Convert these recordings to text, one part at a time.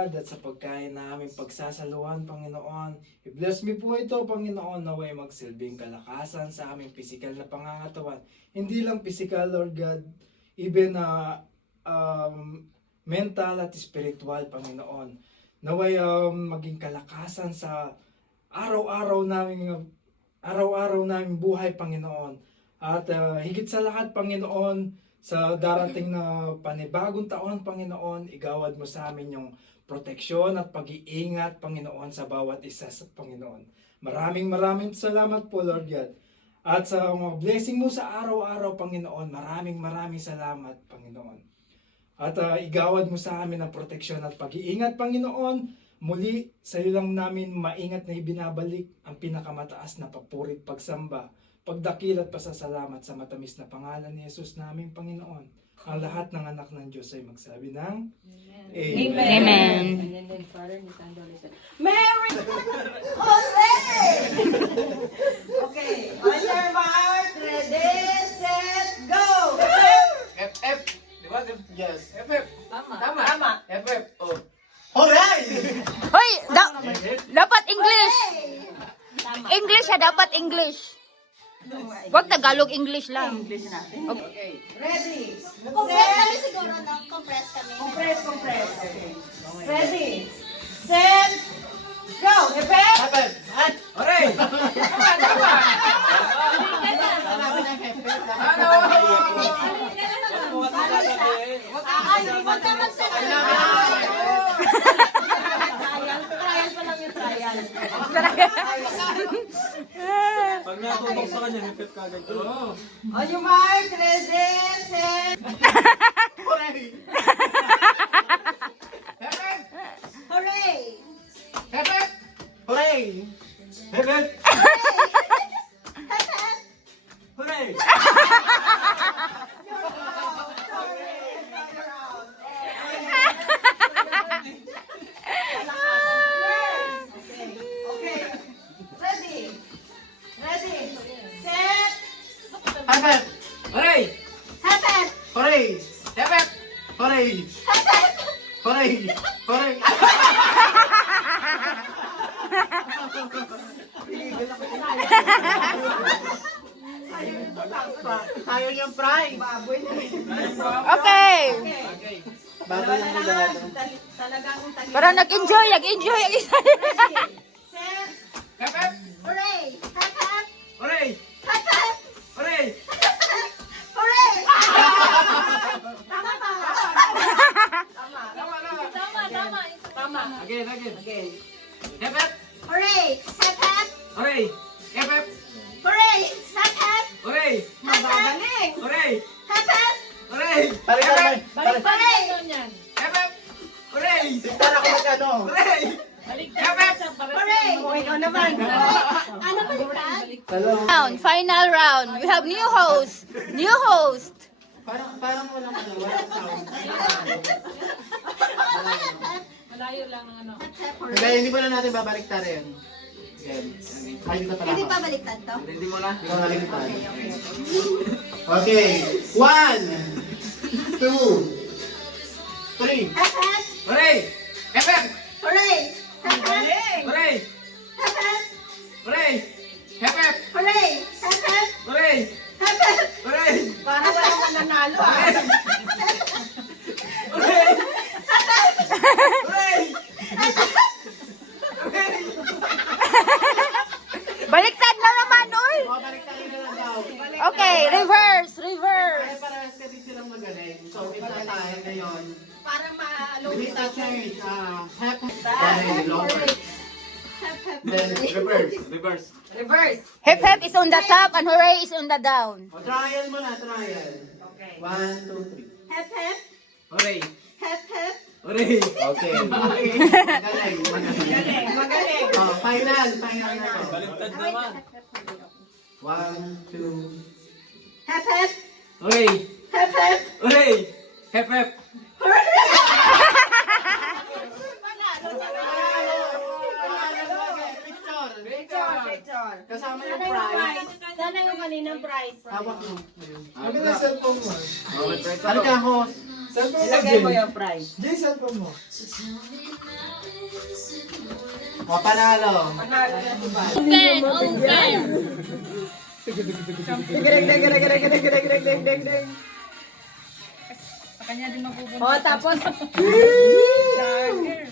almusal at sa pagkain na aming pagsasaluhan, Panginoon. I-bless me po ito, Panginoon, naway magsilbing kalakasan sa aming pisikal na pangangatawan. Hindi lang pisikal, Lord God, even mental at spiritual, Panginoon. Naway maging kalakasan sa araw-araw naming buhay, Panginoon. At higit sa lahat, Panginoon, sa darating na panibagong taon, Panginoon, igawad mo sa amin yung proteksyon at pag-iingat, Panginoon, sa bawat isa sa Panginoon. Maraming salamat po, Lord God. At sa mga blessing mo sa araw-araw, Panginoon, maraming salamat, Panginoon. At igawad mo sa amin ang proteksyon at pag-iingat, Panginoon. Muli, sa iyo lang namin maingat na ibinabalik ang pinakamataas na papurit pagsamba, pagdakil at pasasalamat sa matamis na pangalan ni Jesus namin, Panginoon. Ang lahat ng anak ng Diyos ay magsabi ng Amen. Amen. And then Father, ni Sando, listen. Mary! Hooray! Okay, on your mark, ready, set, go! FF. Di ba? Yes. FF. Tama. FF. Oh. Hooray! Hoy, dapat English. English dapat English. Wag Tagalog, English lang. English natin. Okay. Ready, Compress kami set, siguro, no? Compress kami. compress. Okay. Ready, set, go! Effect! FF. At. Hooray! Tama. Sanabi ng FF. Ano? Huwag ka magsasabi. Trial pa lang yung trial. Pag natutok sa kanya, hipit ka agad. On your mark, ready, set, Hooray! FF. hooray! FF. Hooray! FF. Hooray! Okay. Ready, set, FF. Hooray! happen, Hooray! FF. Hooray! Hooray! Hooray! Sayang yung prize. baboy na rin. Okay. Okay. Baboy yung Dalawa bigat. na lang. Talagang tali. Para nag-enjoy. Ready, set, FF. hooray! Hap, hap, Hooray! hap, hap, Hooray! hooray! Tama. Tama. Again. Again. FF. Hooray! Hap, hap, Hooray! FF. hooray! Hap, hap, Hooray! magagaling! Hooray! Hap, hap, Hooray! Balik pa hooray! rin yan. FF. Hooray! Para ko magkano? Hooray! Balik FF. Hooray! O, ikaw naman. Ano baliktad? Final round. We have new host. Parang walang ano, walang sound. Malayo lang ang ano. Kaya hindi mo na natin babalik rin. Yan. Ay, hindi na pala Hindi ako. pa baliktad to? Hindi mo na. Ikaw nalimutan. Okay. 1, 2, 3. Hap, hap, Hooray! FF. hooray! Hap, hap, Hooray! hap, hap, Hooray! FF. hooray! Hap, hap, Hooray! hap, hap. Hooray! Parang walang mananalo ah. Hooray! Hooray! Baliktad na naman, uy. Babalik tayo na lang daw. Okay, reverse. Kaya parehas kasi silang magaling. So, isa tayo ngayon. Para We malungkit touch ako. it. Happy. Lower. Then, reverse. Reverse. Hip hip is on the top and hooray is on the down. O, trial mo na, trial. Okay. 1, 2, 3. Hap, hap, Hooray! hap, hap. Hooray! Okay. Magaling. Magaling. Oh, final na to. Baliktad naman. 1, 2. Hap, hap, Hooray! hap, hap. Hooray! FF. Picture. Kasama yung prize. Sana yung kaninang prize. Hawak mo. Kami na cellphone mo. Ano ka, host? Cellphone mo, Ilagay mo Jay. yung prize. Jay, cellphone mo. O, panalo. Open, open. Oh, tapos.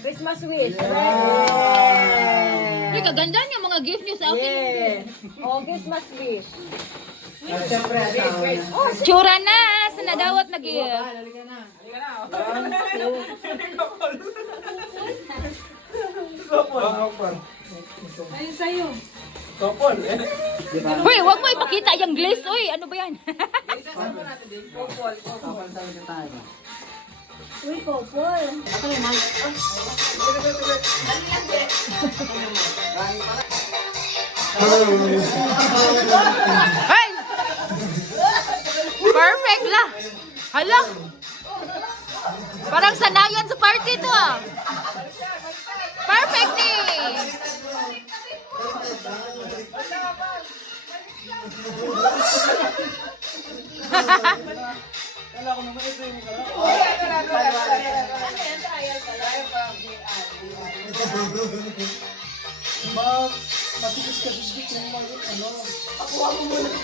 Christmas wish. Uy, kaganda niyo mga gift niyo sa akin. Yeah. Oh, Christmas wish. At syempre, asawa niya. Tsura na, sa nadawat na gift. Halika na. Ayun sa'yo. Couple, eh. Uy, wag mo ipakita yung glaze. Uy, ano ba yan? Kapal talaga tayo. Uy, couple. Hey! Perfect la. Hala. Parang sanayan sa party to ah. Perfect eh.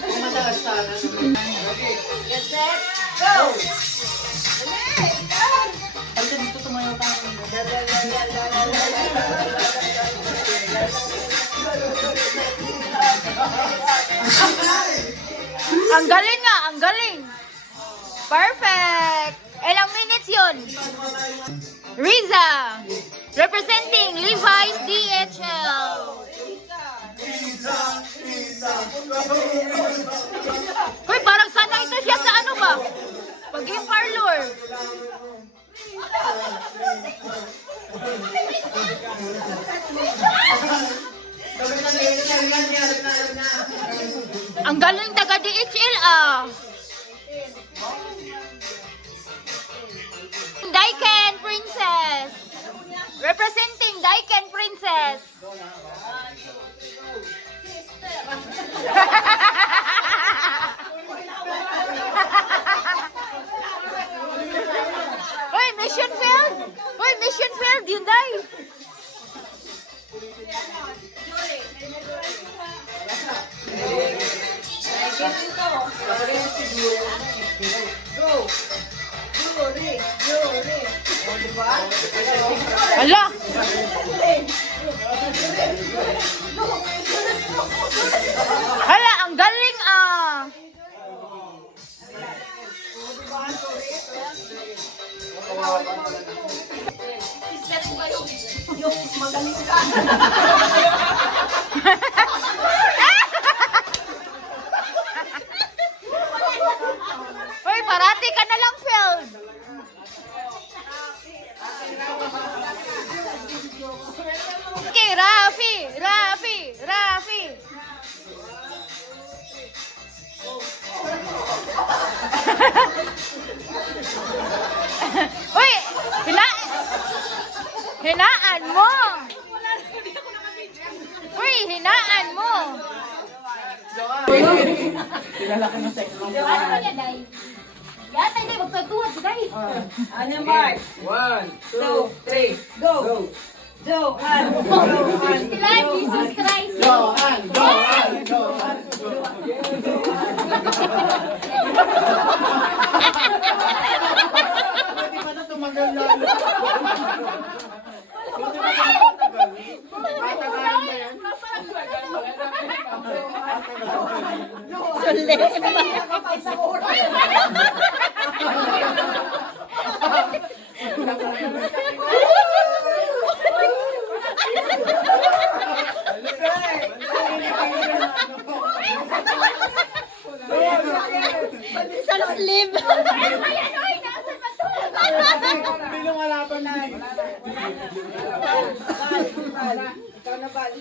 Kung madalas sana. Get set, go! Halika dito, tumayo tayo. Ang galing nga, ang galing. Perfect. Ilang minutes yun? Riza, representing Levi's DHL. Uy, parang sana ito siya sa ano ba? Pag-game parlor. Ang galing taga DHL ah. Daiken Princess. Representing Daiken Princess. Uy, mission failed. Uy, mission failed. Yun dai. Hala. Hala, ang galing ah. Yung magaling ka. Uy, parati ka na lang failed. Okay, Rafi, Rafi, Rafi. Uy, hinaan mo. Uy, hinaan mo. Yata hindi, magkatuwad, day. Ano, Mark? 1, 2, 3, Go! go! Johan! Johan! Sila, Jesus Christ. Johan! Johan! Johan! Pwede ba na tumagal yan? Pwede ba na tumagal? Matagalan ba yan? Sulit. Kapag sa oras! Sa sleeve. Bilong alapan na. Ikaw na, Bal.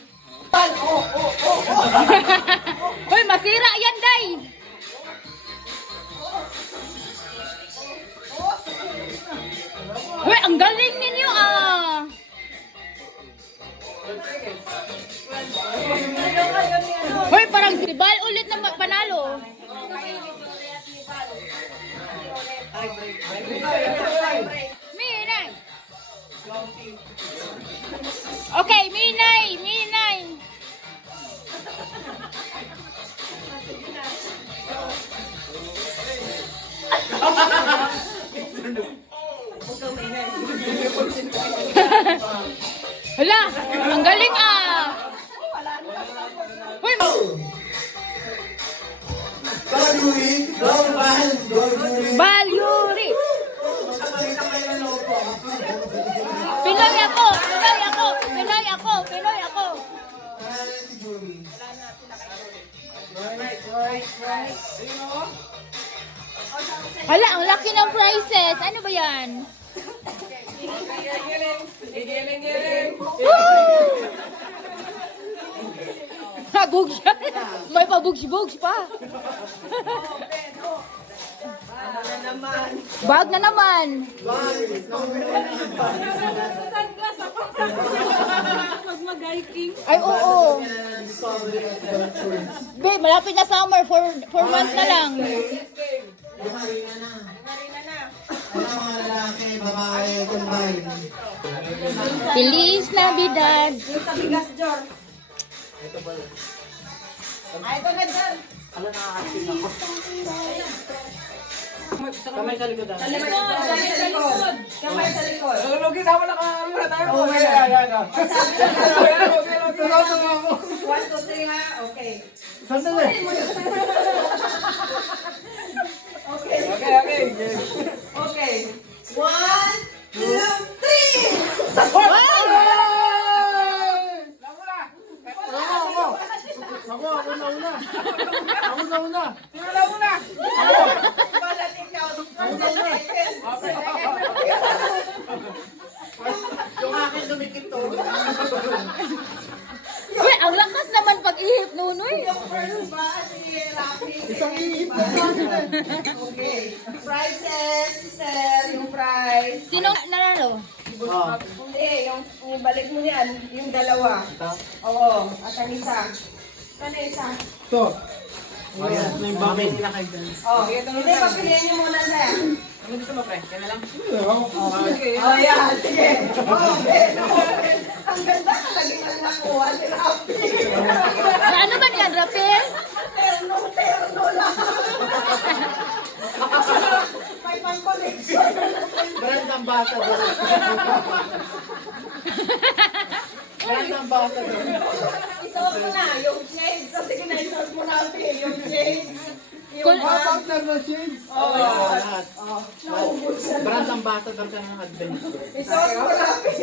Hoy, masira yan, day. Hoy, ang galing ninyo ah. Hoy, parang si Bal ulit na panalo. Mina. Ang galing ah! Uy, Balyuri! Pinoy ako! Pinoy ako! Pinoy ako! Pinoy ako! Hala, ang laki ng prizes. Ano ba yan? Bugs yan. May pabugs-bugs pa. Bag na naman. Ay, oo. Babe, malapit na summer. 4 months na lang. Ano mga lalaki, babae, combine. Feliz Navidad. Yung sa bigas, Jor. Ay, ito na, Jor. Alam nakaka-active ako. Kamay sa likod ah. Kamay sa likod. Kamay sa likod. Lugi na ako naka-ano tayo. Oo, Okay, yan. yan. Okay, 1, 2, 3 ha. Okay. Sandali. Okay. okay. Okay. 1, 2, 3. Ako na una. Ako na una. Balat ikaw. First and second. Yung akin dumikit to. Uy, ang lakas naman pag-ihip, Nunoy. Yung first ba si Rafi? Isang ihip. Okay. Prizes, sir. Yung prize. Sino nanalo? Oh. Hindi, yung balik mo yan. Yung dalawa. Oo. At ang isa. Ano isa? Ito. Ayan. May bagay nila kayo dyan. Oh, hindi, papiliin niyo muna sir. Ano gusto mo, pre? Kaya na lang? Oh, yeah. Sige. Okay. Ang ganda ka lagi na nakuha si Rafi. Ano ba yan, Rapel? Terno lang. May pang-connection. Brand ambassador. Brand ambassador. Isuot mo na yung shades. So, sige na, isuot mo na yung shades. Yung bag. Partner na shades. Lahat. Brand ambassador ka ng adventure. Isuot mo na